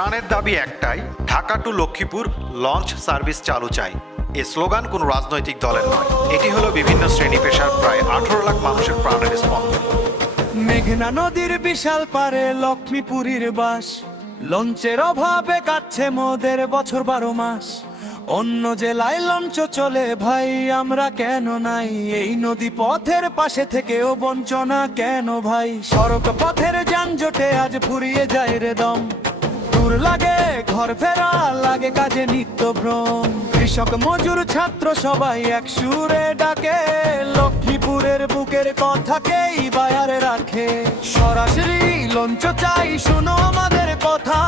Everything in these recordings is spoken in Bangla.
প্রাণের দাবি একটাই, Dhaka to Lakshmipur launch service চালু চাই। এই স্লোগান কোনো রাজনৈতিক দলের নয়, এটি হলো বিভিন্ন শ্রেণী পেশার প্রায় 18 লাখ মানুষের প্রাণের স্পন্দন। মেঘনা নদীর বিশাল পারে লক্ষ্মীপুরীর বাস, লঞ্চের অভাবে কাটছে মোদের বছর 12 মাস। অন্য জেলায় লঞ্চ চলে ভাই, আমরা কেন নাই? এই নদী পথের পাশে থেকেও বঞ্চনা কেন ভাই? সড়ক পথের যানজটে আজ ফুরিয়ে যায় রে দম, দূর লাগে ঘর ফেরা, লাগে কাজে নিত্যভ্রম। কৃষক মজুর ছাত্র সবাই এক সুরে ডাকে, লক্ষ্মীপুরের বুকের কথাকেই বায়ারে রাখে। সরাসরি লঞ্চ চাই, শুনো আমাদের কথা,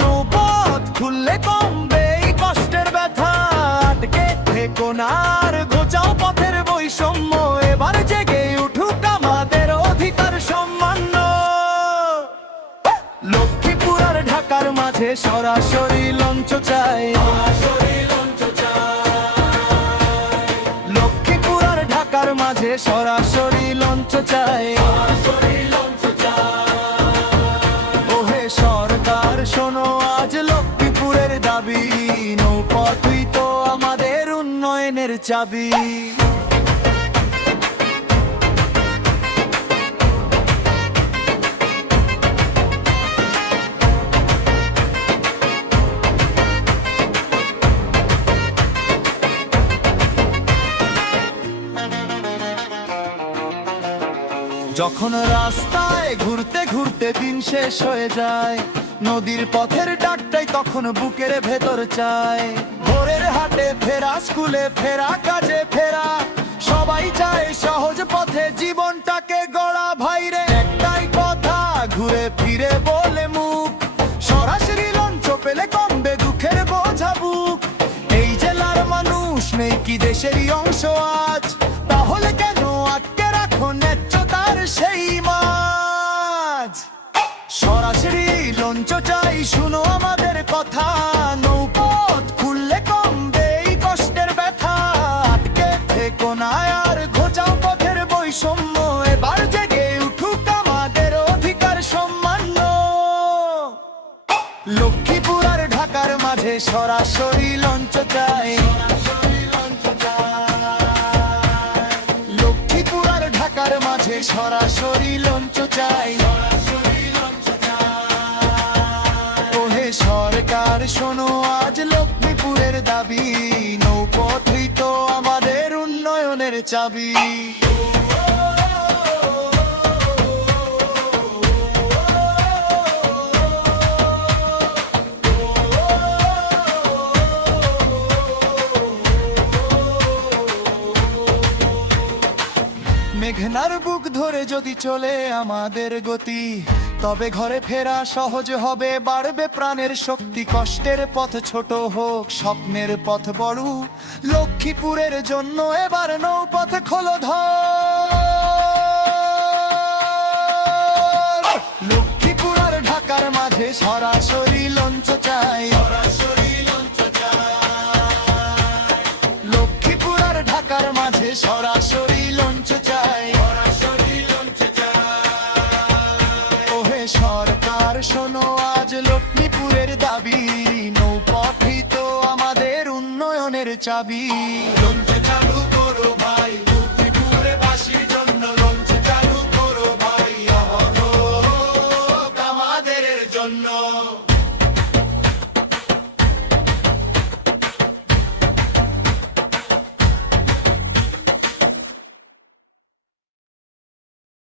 নৌপথ খুললে কমবে এই কষ্টের ব্যথা। আটকে থেকো না আর ঘোচাও পথের বৈষম্য, এবার জেগে উঠুক আমাদের অধিকার সম্মান। লক্ষ্মীপুর আর ঢাকার মাঝে সরাসরি লঞ্চ চাই, লক্ষ্মীপুর আর ঢাকার মাঝে সরাসরি লঞ্চ চাই। ওহে সরকার শোনো আজ লক্ষ্মীপুরের দাবি, নৌপথই তো আমাদের উন্নয়নের চাবি। যখন রাস্তায় ঘুরতে ঘুরতে দিন শেষ হয়ে যায়, নদীর পথের ডাকটাই তখন বুকের ভেতর চায়। ভোরের হাটে ফেরা, স্কুলে ফেরা, কাজে ফেরা, সবাই চায় সহজ পথে জীবনটাকে গড়া। ভাইরে একটাই কথা ঘুরে ফিরে বলে মুখ, সরাসরি লঞ্চ পেলে কমবে দুঃখের বোঝা বুক। এই জেলার মানুষ নেই কি দেশেরই অংশ আজ? তাহলে কেন আটকে রাখো ন্যায্যতার সেই মাঝ? সরাসরি লঞ্চ চাই, শুনো আমাদের কথা, নৌপথ খুললে কমবে এই কষ্টের ব্যথা। আটকে থেকো না আর ঘোচাও পথের বৈষম্য, এবার জেগে উঠুক আমাদের অধিকার সম্মান। লক্ষ্মীপুর আর ঢাকার মাঝে সরাসরি লঞ্চ চাই, লক্ষ্মীপুর আর ঢাকার মাঝে সরাসরি লঞ্চ চাই। ওহে সরকার শোনো আজ লক্ষ্মীপুরের দাবি, নৌপথই তো আমাদের উন্নয়নের চাবি। মেঘনার বুক ধরে যদি চলে আমাদের গতি, তবে ঘরে ফেরা সহজ হবে, বাড়বে প্রাণের শক্তি। কষ্টের পথ ছোট হোক, স্বপ্নের পথ বড়, লক্ষ্মীপুরের জন্য এবার নৌপথ খোলো ধর। লক্ষ্মীপুর আর ঢাকার মাঝে সরাসরি লঞ্চ চাই, লক্ষ্মীপুর আর ঢাকার মাঝে সরাসরি লঞ্চ চাই। ওহে সরকার শোনো আজ লক্ষ্মীপুরের দাবি, নৌপথই তো আমাদের উন্নয়নের চাবি।